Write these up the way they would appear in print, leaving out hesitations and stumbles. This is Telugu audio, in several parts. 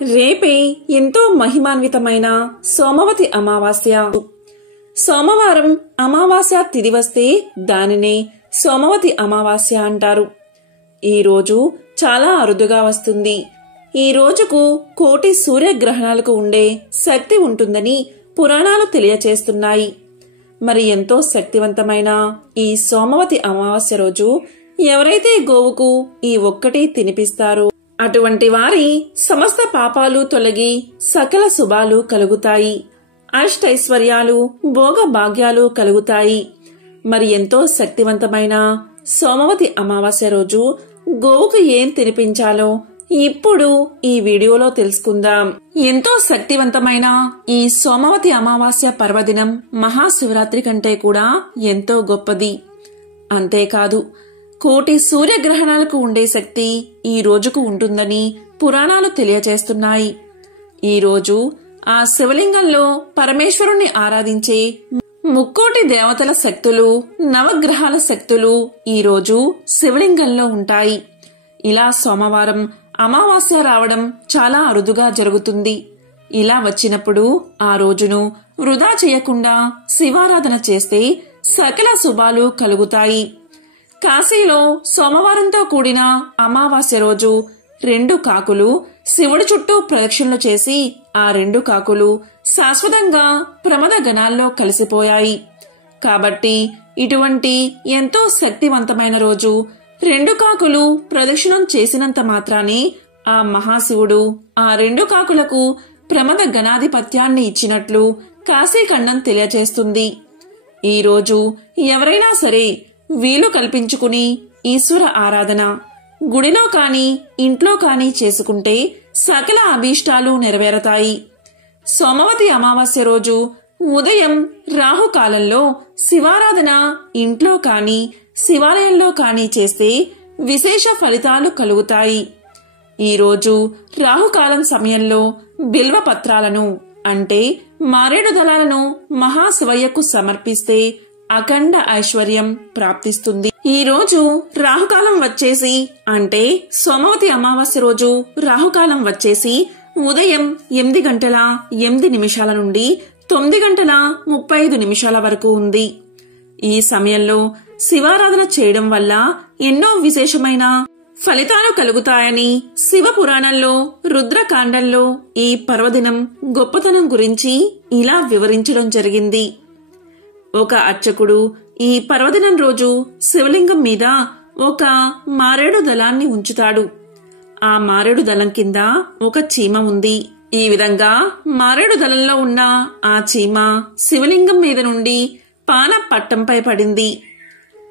రేపే ఎంతో మహిమాన్వితమైన సోమవతి అమావాస్య. సోమవారం అమావాస్య తిథి వస్తే దానినే సోమవతి అమావాస్య అంటారు. ఈ రోజు చాలా అరుదుగా వస్తుంది. ఈ రోజుకు కోటి సూర్యగ్రహణాలకు ఉండే శక్తి ఉంటుందని పురాణాలు తెలియచేస్తున్నాయి. మరి ఎంతో శక్తివంతమైన ఈ సోమవతి అమావాస్య రోజు ఎవరైతే గోవుకు ఈ ఒక్కటి తినిపిస్తారో అటువంటి వారి సమస్త పాపాలు తొలగి సకల శుభాలు కలుగుతాయి. అష్టైశ్వర్యాలు భోగ భాగ్యాలు కలుగుతాయి. మరి ఎంతో శక్తివంతమైన సోమవతి అమావాస్య రోజు గోవుకు ఏం తినిపించాలో ఇప్పుడు ఈ వీడియోలో తెలుసుకుందాం. ఎంతో శక్తివంతమైన ఈ సోమవతి అమావాస్య పర్వదినం మహాశివరాత్రి కంటే కూడా ఎంతో గొప్పది. అంతేకాదు, కోటి సూర్యగ్రహణాలకు ఉండే శక్తి ఈ రోజుకు ఉంటుందని పురాణాలు తెలియచేస్తున్నాయి. ఈ రోజు ఆ శివలింగంలో పరమేశ్వరుణ్ణి ఆరాధించే ముక్కోటి దేవతల శక్తులు, నవగ్రహాల శక్తులు ఈ రోజు శివలింగంలో ఉంటాయి. ఇలా సోమవారం అమావాస్య రావడం చాలా అరుదుగా జరుగుతుంది. ఇలా వచ్చినప్పుడు ఆ రోజును వృధా చేయకుండా శివారాధన చేస్తే సకల శుభాలు కలుగుతాయి. కాశీలో సోమవారంతో కూడిన అమావాస్య రోజు 2 కాకులు శివుడి చుట్టూ ప్రదక్షిణలు చేసి ఆ 2 కాకులు శాశ్వతంగా ప్రమద గణాల్లో కలిసిపోయాయి. కాబట్టి ఇటువంటి ఎంతో శక్తివంతమైన రోజు 2 కాకులు ప్రదక్షిణం చేసినంత మాత్రానే ఆ మహాశివుడు ఆ 2 కాకులకు ప్రమద గణాధిపత్యాన్ని ఇచ్చినట్లు కాశీఖండం తెలియచేస్తుంది. ఈ రోజు ఎవరైనా సరే వీలు కల్పించుకుని ఈశ్వర ఆరాధన గుడిలో కాని ఇంట్లో కాని చేసుకుంటే సకల అభీష్టాలు నెరవేరతాయి. సోమవతి అమావాస్య రోజు ఉదయం రాహుకాలంలో శివారాధన ఇంట్లో కాని శివాలయంలో కాని చేస్తే విశేష ఫలితాలు కలుగుతాయి. ఈ రోజు రాహుకాలం సమయంలో బిల్వ పత్రాలను అంటే మారేడు దళాలను మహాశివయ్యకు సమర్పిస్తే అఖండ ఐశ్వర్యం ప్రాప్తిస్తుంది. ఈ రోజు రాహుకాలం వచ్చేసి అంటే సోమవతి అమావాస్య రోజు రాహుకాలం వచ్చేసి ఉదయం 8:08 నుండి 9:35 వరకు ఉంది. ఈ సమయంలో శివారాధన చేయడం వల్ల ఎన్నో విశేషమైన ఫలితాలు కలుగుతాయని శివ పురాణంలో రుద్రకాండంలో ఈ పర్వదినం గొప్పతనం గురించి ఇలా వివరించడం జరిగింది. ఒక అర్చకుడు ఈ పర్వదినం రోజు శివలింగం మీద ఒక మారేడు దళాన్ని ఉంచుతాడు. ఆ మారేడు దళం కింద ఒక చీమ ఉంది. ఈ విధంగా మారేడు దళంలో ఉన్న ఆ చీమ శివలింగం మీద నుండి పానపట్టంపై పడింది.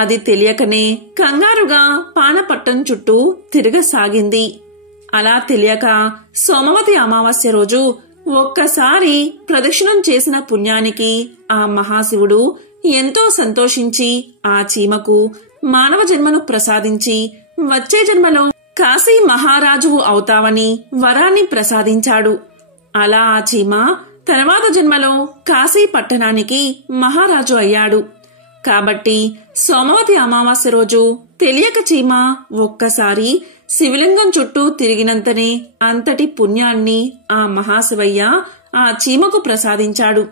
అది తెలియకనే కంగారుగా పానపట్టం చుట్టూ తిరగసాగింది. అలా తెలియక సోమవతి అమావాస్య రోజు ఒక్కసారి ప్రదక్షిణం చేసిన పుణ్యానికి ఆ మహాశివుడు ఎంతో సంతోషించి ఆ చీమకు మానవ జన్మను ప్రసాదించి వచ్చే జన్మలో కాశీ మహారాజువు అవుతావని వరాన్ని ప్రసాదించాడు. అలా ఆ చీమ తర్వాత జన్మలో కాశీ పట్టణానికి మహారాజు అయ్యాడు. కాబట్టి సోమవతి అమావాస్య రోజు తెలియక చీమ ఒక్కసారి శివలింగం చుట్టూ తిరిగినంతనే అంతటి పుణ్యాన్ని ఆ మహాశివయ్య ఆ చీమకు ప్రసాదించాడు.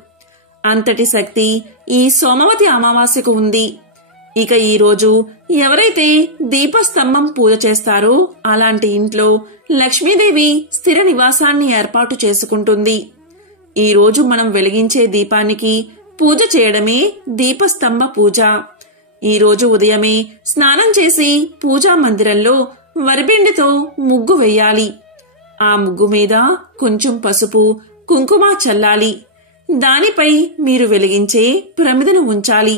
అంతటి శక్తి ఈ సోమవతి అమావాస్యకు ఉంది. ఇక ఈ రోజు ఎవరైతే దీపస్తంభం పూజ చేస్తారో అలాంటి ఇంట్లో లక్ష్మీదేవి స్థిర నివాసాన్ని ఏర్పాటు చేసుకుంటుంది. ఈ రోజు మనం వెలిగించే దీపానికి పూజ చేయడమే దీపస్తంభ పూజ. ఈ రోజు ఉదయమే స్నానం చేసి పూజా మందిరంలో వరిపిండితో ముగ్గు వెయ్యాలి. ఆ ముగ్గు మీద కొంచెం పసుపు కుంకుమ చల్లాలి. దానిపై మీరు వెలిగించే ప్రమిదను ఉంచాలి.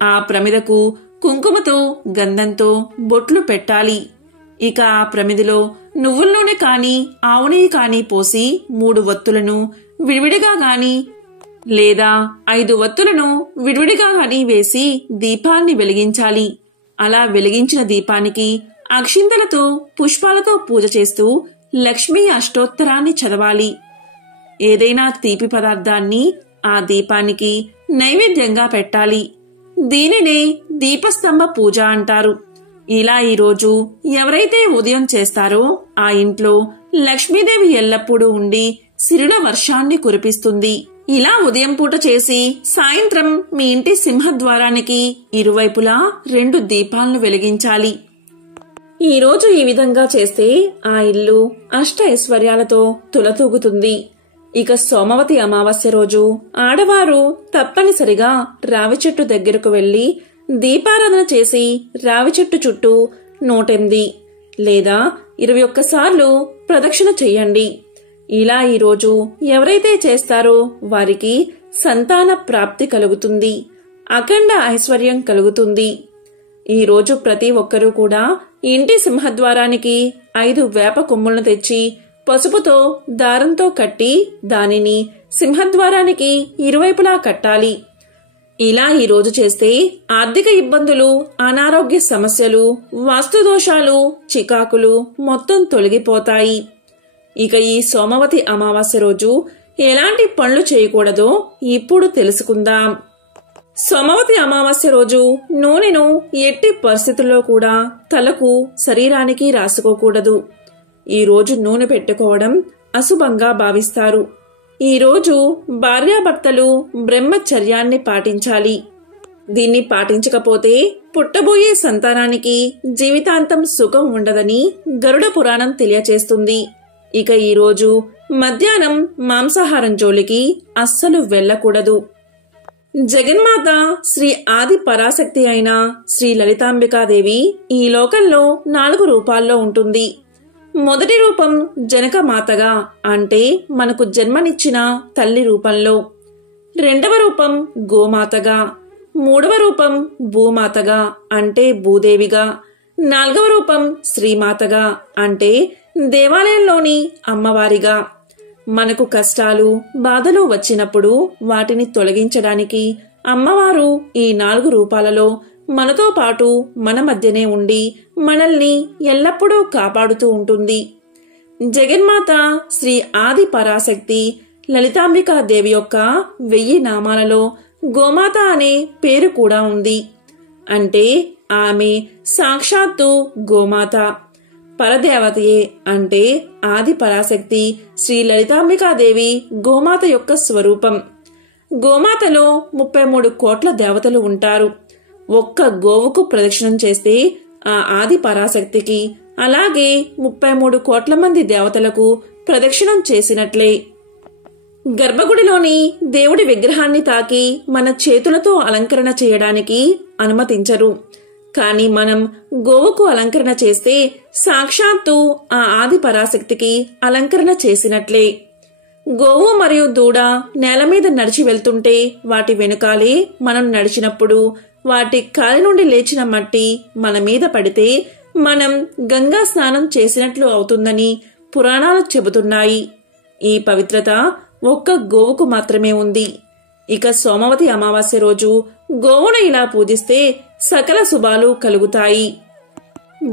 ఆ ప్రమిదకు కుంకుమతో గంధంతో బొట్లు పెట్టాలి. ఇక ఆ ప్రమిదిలో నువ్వుల నూనె కాని ఆవు నెయ్యి కాని పోసి 3 వత్తులను విడివిడిగా గాని లేదా 5 వత్తులను విడివిడిగా గాని వేసి దీపాన్ని వెలిగించాలి. అలా వెలిగించిన దీపానికి అక్షింతలతో పుష్పాలతో పూజ చేస్తూ లక్ష్మీ అష్టోత్తరాన్ని చదవాలి. ఏదైనా తీపి పదార్థాన్ని ఆ దీపానికి నైవేద్యంగా పెట్టాలి. దీనినే దీపస్తంభ పూజ అంటారు. ఇలా ఈరోజు ఎవరైతే ఉదయం చేస్తారో ఆ ఇంట్లో లక్ష్మీదేవి ఎల్లప్పుడూ ఉండి సిరుల వర్షాన్ని కురిపిస్తుంది. ఇలా ఉదయం పూట చేసి సాయంత్రం మీ ఇంటి సింహద్వారానికి ఇరువైపులా 2 దీపాలను వెలిగించాలి. ఈరోజు ఈ విధంగా చేస్తే ఆ ఇల్లు అష్ట ఐశ్వర్యాలతో తులతూగుతుంది. ఇక సోమవతి అమావాస్య రోజు ఆడవారు తప్పనిసరిగా రావి చెట్టు దగ్గరకు వెళ్లి దీపారాధన చేసి రావి చెట్టు చుట్టూ 108 లేదా 21 సార్లు ప్రదక్షిణ చెయ్యండి. ఇలా ఈరోజు ఎవరైతే చేస్తారో వారికి సంతాన ప్రాప్తి కలుగుతుంది, అఖండ ఐశ్వర్యం కలుగుతుంది. ఈరోజు ప్రతి ఒక్కరూ కూడా ఇంటి సింహద్వారానికి 5 వేప కొమ్ములను తెచ్చి పసుపుతో దారంతో కట్టి దానిని సింహద్వారానికి ఇరువైపులా కట్టాలి. ఇలా ఈరోజు చేస్తే ఆర్థిక ఇబ్బందులు, అనారోగ్య సమస్యలు, వాస్తుదోషాలు, చికాకులు మొత్తం తొలగిపోతాయి. ఇక ఈ సోమవతి అమావాస్య రోజు ఎలాంటి పనులు చేయకూడదో ఇప్పుడు తెలుసుకుందాం. సోమవతి అమావాస్య రోజు నూనెను ఎట్టి పరిస్థితుల్లో కూడా తలకు, శరీరానికి రాసుకోకూడదు. ఈ రోజు నూనె పెట్టుకోవడం అశుభంగా భావిస్తారు. ఈ రోజు భార్యాభర్తలు బ్రహ్మచర్యాన్ని పాటించాలి. దీన్ని పాటించకపోతే పుట్టబోయే సంతానానికి జీవితాంతం సుఖం ఉండదని గరుడ పురాణం తెలియచేస్తుంది. ఇక ఈరోజు మధ్యాహ్నం మాంసాహారం జోలికి అస్సలు వెళ్లకూడదు. జగన్మాత శ్రీ ఆది పరాశక్తి అయిన శ్రీ లలితాంబికాదేవి ఈ లోకంలో 4 రూపాల్లో ఉంటుంది. మొదటి రూపం జనక మాతగా, అంటే మనకు జన్మనిచ్చిన తల్లి రూపంలో. రెండవ రూపం గోమాతగా, మూడవ రూపం భూమాతగా, అంటే భూదేవిగా, నాలుగవ రూపం శ్రీమాతగా, అంటే దేవాలయంలోని అమ్మవారిగా. మనకు కష్టాలు, బాధలు వచ్చినప్పుడు వాటిని తొలగించడానికి అమ్మవారు ఈ 4 రూపాలలో మనతో పాటు మన మధ్యనే ఉండి మనల్ని ఎల్లప్పుడూ కాపాడుతూ ఉంటుంది. జగన్మాత శ్రీ ఆది పరాశక్తి లలితాంబికాదేవి యొక్క 1000 నామాలలో గోమాత అనే పేరు కూడా ఉంది. అంటే ఆమె సాక్షాత్తు గోమాత, పరదేవతయే. అంటే ఆది పరాశక్తి శ్రీ లలితాంబికాదేవి గోమాత యొక్క స్వరూపం. గోమాతలో 33 కోట్ల దేవతలు ఉంటారు. ఒక్క గోవుకు ప్రదక్షిణం చేస్తే ఆ ఆది పరాశక్తికి, అలాగే 33 కోట్ల మంది దేవతలకు ప్రదక్షిణం చేసినట్లే. గర్భగుడిలోని దేవుడి విగ్రహాన్ని తాకి మన చేతులతో అలంకరణ చేయడానికి అనుమతించరు. కాని మనం గోవుకు అలంకరణ చేస్తే సాక్షాత్తు ఆ ఆది పరాశక్తికి అలంకరణ చేసినట్లే. గోవు మరియు దూడ నేల మీద నడిచి వెళ్తుంటే వాటి వెనుకాలే మనం నడిచినప్పుడు వాటి కాలి నుండి లేచిన మట్టి మన మీద పడితే మనం గంగా స్నానం చేసినట్లు అవుతుందని పురాణాలు చెబుతున్నాయి. ఈ పవిత్రత ఒక్క గోవుకు మాత్రమే ఉంది. ఇక సోమవతి అమావాస్య రోజు గోవును ఇలా పూజిస్తే సకల శుభాలు కలుగుతాయి.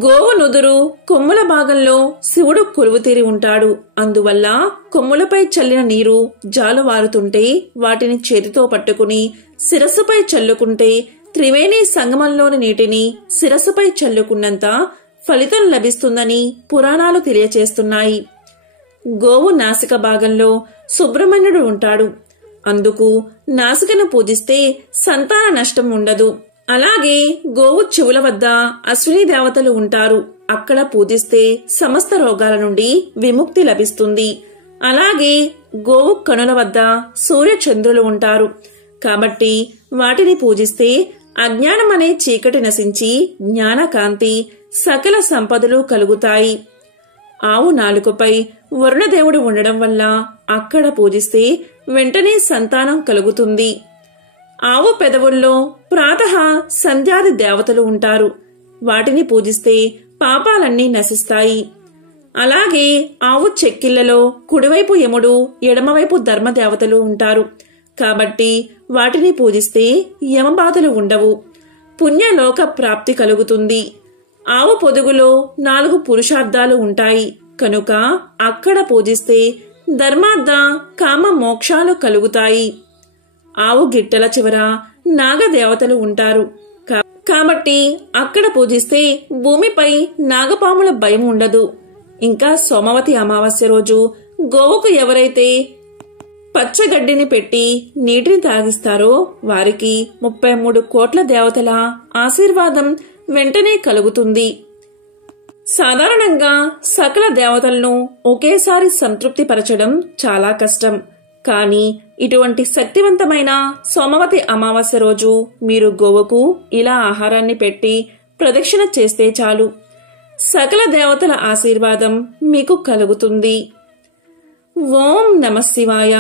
గోవు నుదురు, కొమ్ముల భాగంలో శివుడు కొలువుతీరి ఉంటాడు. అందువల్ల కొమ్ములపై చల్లిన నీరు జాలువారుతుంటే వాటిని చేతితో పట్టుకుని శిరస్సుపై చల్లుకుంటే త్రివేణి సంగమంలోని నీటిని శిరస్సుపై చల్లుకున్నంత ఫలితం లభిస్తుందని పురాణాలు తెలియచేస్తున్నాయి. గోవు నాసిక భాగంలో సుబ్రహ్మణ్యుడు ఉంటాడు. అందుకు నాసికను పూజిస్తే సంతాన నష్టం ఉండదు. అలాగే గోవు చెవుల వద్ద అశ్విని దేవతలు ఉంటారు. అక్కడ పూజిస్తే సమస్త రోగాల నుండి విముక్తి లభిస్తుంది. అలాగే గోవు కనుల వద్ద సూర్య చంద్రులు ఉంటారు. కాబట్టి వాటిని పూజిస్తే అజ్ఞానం అనే చీకటి నశించి జ్ఞానకాంతి, సకల సంపదలు కలుగుతాయి. ఆవు నాలుకపై వరుణదేవుడు ఉండడం వల్ల అక్కడ పూజిస్తే వెంటనే సంతానం కలుగుతుంది. ఆవు పెదవుల్లో ప్రాతః సంధ్యాది దేవతలు ఉంటారు. వాటిని పూజిస్తే పాపాలన్నీ నశిస్తాయి. అలాగే ఆవు చెక్కిళ్లలో కుడివైపు యముడు, ఎడమవైపు ధర్మదేవతలు ఉంటారు. కాబట్టి వాటిని పూజిస్తే యమబాధలు ఉండవు. పుణ్యలోక ప్రాప్తి కలుగుతుంది. ఆవు పొదుగులో 4 పురుషార్థాలు ఉంటాయి కనుక అక్కడ పూజిస్తే ధర్మార్థ, కామ మోక్షాలు కలుగుతాయి. ఆవు గిట్టల చివర నాగదేవతలు ఉంటారు. కాబట్టి అక్కడ పూజిస్తే భూమిపై నాగపాముల భయం ఉండదు. ఇంకా సోమవతి అమావాస్య రోజు గోవుకు ఎవరైతే పచ్చగడ్డిని పెట్టి నీటిని తాగిస్తారో వారికి 33 కోట్ల దేవతల ఆశీర్వాదం వెంటనే కలుగుతుంది. సాధారణంగా సకల దేవతలను ఒకేసారి సంతృప్తి పరచడం చాలా కష్టం. కానీ ఇటువంటి శక్తివంతమైన సోమవతి అమావాస్య రోజు మీరు గోవుకు ఇలా ఆహారాన్ని పెట్టి ప్రదక్షిణ చేస్తే చాలు, సకల దేవతల ఆశీర్వాదం మీకు కలుగుతుంది. ఓం నమః శివాయ.